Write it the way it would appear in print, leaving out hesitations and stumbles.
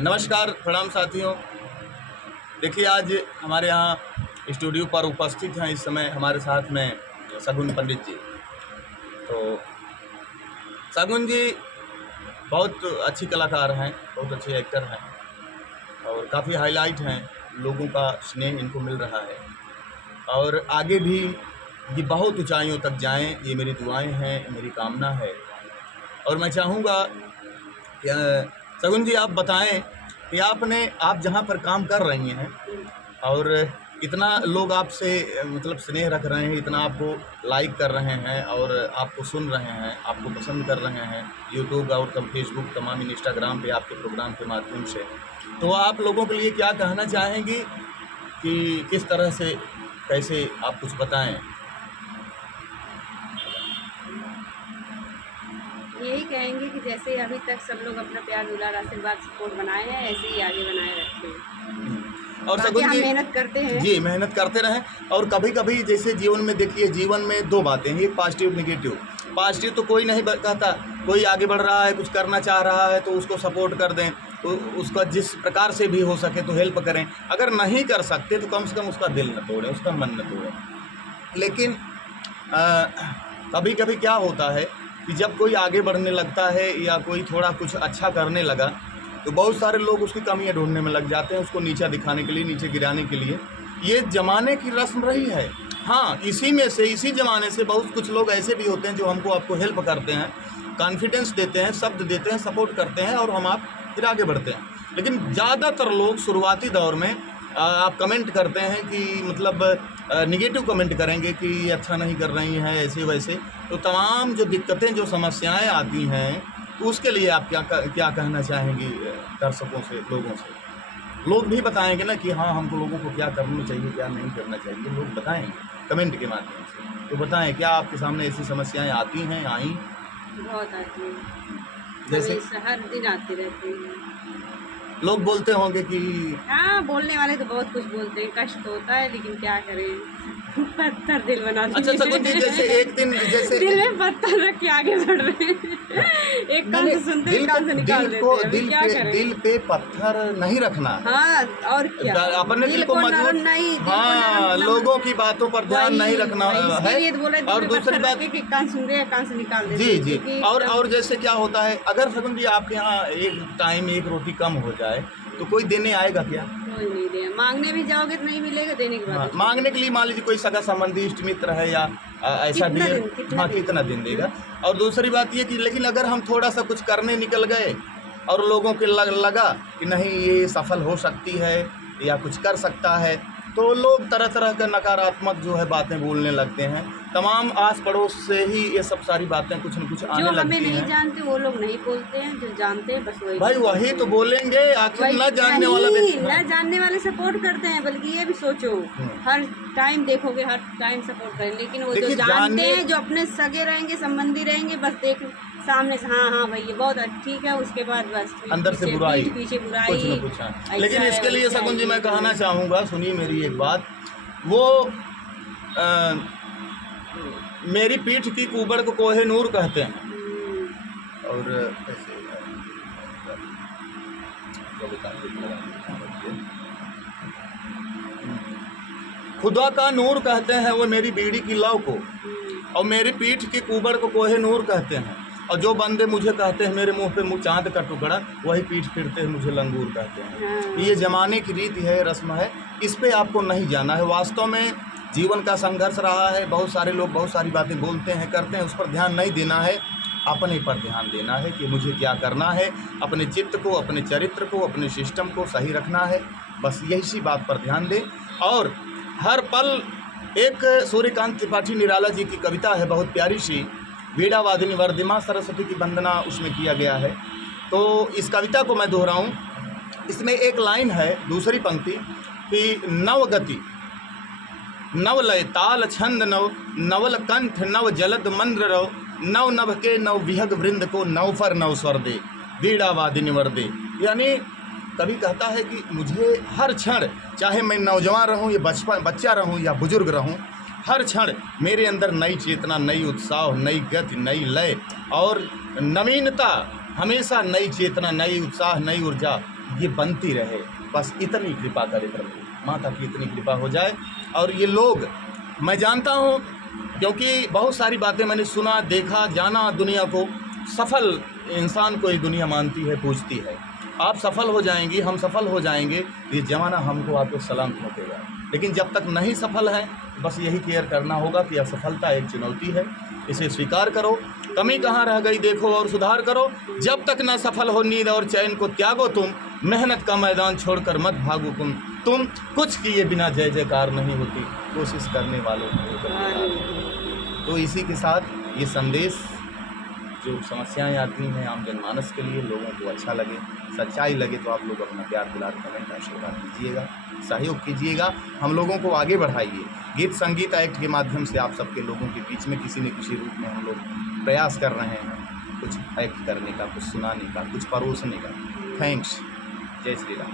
नमस्कार, प्रणाम साथियों। देखिए, आज हमारे यहाँ स्टूडियो पर उपस्थित हैं इस समय हमारे साथ में शगुन पंडित जी। तो शगुन जी बहुत अच्छी कलाकार हैं, बहुत अच्छे एक्टर हैं और काफ़ी हाईलाइट हैं। लोगों का स्नेह इनको मिल रहा है और आगे भी ये बहुत ऊंचाइयों तक जाएं, ये मेरी दुआएं हैं, मेरी कामना है। और मैं चाहूँगा शगुन जी, आप बताएं कि आप जहाँ पर काम कर रही हैं और इतना लोग आपसे मतलब स्नेह रख रहे हैं, इतना आपको लाइक कर रहे हैं और आपको सुन रहे हैं, आपको पसंद कर रहे हैं यूट्यूब और फेसबुक, तमाम इंस्टाग्राम पे आपके प्रोग्राम के माध्यम से, तो आप लोगों के लिए क्या कहना चाहेंगी कि किस तरह से, कैसे आप कुछ बताएं? यही कहेंगे कि जैसे अभी तक सब लोग अपना प्यार दुलार आशीर्वाद सपोर्ट बनाए हैं, ऐसे ही आगे बनाए रखें। और बाकी शगुन हम जी मेहनत करते हैं जी, मेहनत करते रहें। और कभी कभी जैसे जीवन में देखिए, जीवन में दो बातें हैं, एक पॉजिटिव, नेगेटिव। पॉजिटिव तो कोई नहीं कहता, कोई आगे बढ़ रहा है, कुछ करना चाह रहा है तो उसको सपोर्ट कर दें, तो उसका जिस प्रकार से भी हो सके तो हेल्प करें। अगर नहीं कर सकते तो कम से कम उसका दिल न तोड़ें, उसका मन न तोड़ें। लेकिन कभी कभी क्या होता है कि जब कोई आगे बढ़ने लगता है या कोई थोड़ा कुछ अच्छा करने लगा तो बहुत सारे लोग उसकी कमियां ढूंढने में लग जाते हैं, उसको नीचा दिखाने के लिए, नीचे गिराने के लिए। ये ज़माने की रस्म रही है। हाँ, इसी ज़माने से बहुत कुछ लोग ऐसे भी होते हैं जो हमको आपको हेल्प करते हैं, कॉन्फिडेंस देते हैं, शब्द देते हैं, सपोर्ट करते हैं और हम आप फिर आगे बढ़ते हैं। लेकिन ज़्यादातर लोग शुरुआती दौर में आप कमेंट करते हैं कि मतलब निगेटिव कमेंट करेंगे कि ये अच्छा नहीं कर रही हैं, ऐसे वैसे। तो तमाम जो दिक्कतें, जो समस्याएं आती हैं, तो उसके लिए आप क्या कहना चाहेंगी दर्शकों से, लोगों से? लोग भी बताएंगे ना कि हाँ, हमको लोगों को क्या करना चाहिए, क्या नहीं करना चाहिए, लोग बताएंगे कमेंट के माध्यम से। तो बताएं, क्या आपके सामने ऐसी समस्याएं आती हैं, आई? बहुत आती है, जैसे हमेशा हर दिन आती रहती है। लोग बोलते होंगे कि हाँ, बोलने वाले तो बहुत कुछ बोलते हैं, कष्ट होता है, लेकिन क्या करें, पत्थर दिल बना अच्छा शगुन जी, जैसे एक दिन जैसे दिल में पत्थर रख के आगे बढ़ रहे हैं। एक कान से सुनते हैं, एक कान से निकाल देते हैं। अभी क्या करें? दिल पे पत्थर नहीं रखना। हाँ, और क्या, अपने दिल को नरम मजबूत, नहीं, हाँ, लोगों की बातों पर ध्यान नहीं रखना है। और दूसरी बात, कान सुन रहे हैं, कान से निकाल देते जी हैं, जी, क्योंकि और जैसे क्या होता है, अगर शगुन जी आपके यहाँ एक टाइम एक रोटी कम हो जाए तो कोई देने आएगा क्या? कोई नहीं दे, मांगने भी जाओगे तो नहीं मिलेगा, देने के बाद हाँ, मांगने के लिए मान लीजिए कोई सगा संबंधी, इष्ट मित्र है या ऐसा कितना कितना दिन देगा। और दूसरी बात ये कि लेकिन अगर हम थोड़ा सा कुछ करने निकल गए और लोगों के लगा कि नहीं ये सफल हो सकती है या कुछ कर सकता है, तो लोग तरह तरह का नकारात्मक जो है बातें बोलने लगते हैं। तमाम आस पड़ोस से ही ये सब सारी बातें कुछ न कुछ आने लगती हैं। जो हमें नहीं जानते वो लोग नहीं बोलते हैं, जो जानते हैं बस वही भाई वही तो बोलेंगे, आखिर न जानने वाला न जानने वाले सपोर्ट करते हैं। बल्कि ये भी सोचो, हर टाइम देखोगे, हर टाइम सपोर्ट करें, लेकिन वो जो जानते हैं, जो अपने सगे रहेंगे, संबंधी रहेंगे, बस देख सामने से हाँ हाँ भाई ये बहुत ठीक है, उसके बाद बस अंदर से बुराई, पीछे बुराई, कुछ न कुछ। लेकिन इसके लिए शगुन जी मैं कहना चाहूँगा, सुनिए मेरी एक बात। वो मेरी पीठ की कुबड़ को कोहे नूर कहते हैं। और खुदा का नूर कहते हैं वो मेरी बीड़ी की लौ को, और मेरी पीठ की कुबड़ को कोहे नूर कहते हैं। और जो बंदे मुझे कहते हैं मेरे मुंह पे मुँह चांद का टुकड़ा, वही पीठ फिरते हैं मुझे लंगूर कहते हैं। ये ज़माने की रीति है, रस्म है, इस पे आपको नहीं जाना है। वास्तव में जीवन का संघर्ष रहा है, बहुत सारे लोग बहुत सारी बातें बोलते हैं, करते हैं, उस पर ध्यान नहीं देना है, अपने पर ध्यान देना है कि मुझे क्या करना है। अपने चित्त को, अपने चरित्र को, अपने सिस्टम को सही रखना है, बस यही सी बात पर ध्यान दें। और हर पल, एक सूर्यकांत त्रिपाठी निराला जी की कविता है बहुत प्यारी सी, वीणा वादिनी वर्धिमा सरस्वती की वंदना उसमें किया गया है। तो इस कविता को मैं दोहराऊं, इसमें एक लाइन है, दूसरी पंक्ति, कि नव गति नव लय ताल छंद नवल कंठ नव जलद मंद्र रव, नव नभ के नव विहग वृंद को नव फर नव स्वर दे, वीणा वादिनी वर्दे। यानी कवि कहता है कि मुझे हर क्षण, चाहे मैं नौजवान रहूं या बच्चा रहूं या बुजुर्ग रहूं, हर क्षण मेरे अंदर नई चेतना, नई उत्साह, नई गति, नई लय और नवीनता, हमेशा नई चेतना, नई उत्साह, नई ऊर्जा ये बनती रहे, बस इतनी कृपा करे प्रभु, माता की इतनी कृपा हो जाए। और ये लोग, मैं जानता हूँ क्योंकि बहुत सारी बातें मैंने सुना, देखा, जाना, दुनिया को सफल इंसान को ये दुनिया मानती है, पूछती है। आप सफल हो जाएंगी, हम सफल हो जाएंगे, ये ज़माना हमको आपको सलाम ठोकेगा। लेकिन जब तक नहीं सफल हैं, बस यही केयर करना होगा कि असफलता एक चुनौती है, इसे स्वीकार करो, कमी कहाँ रह गई देखो और सुधार करो। जब तक न सफल हो नींद और चैन को त्यागो तुम, मेहनत का मैदान छोड़कर मत भागो तुम कुछ किए बिना जय जयकार नहीं होती, कोशिश करने वालों को। तो इसी के साथ ये संदेश, जो समस्याएं आती हैं आम जनमानस के लिए, लोगों को अच्छा लगे, सच्चाई लगे, तो आप लोग अपना प्यार दुलार कमेंट आशीर्वाद दीजिएगा, सहयोग कीजिएगा, हम लोगों को आगे बढ़ाइए। गीत संगीत एक्ट के माध्यम से आप सबके लोगों के बीच में किसी न किसी रूप में हम लोग प्रयास कर रहे हैं, कुछ एक्ट करने का, कुछ सुनाने का, कुछ परोसने का। थैंक्स। जय श्री राम।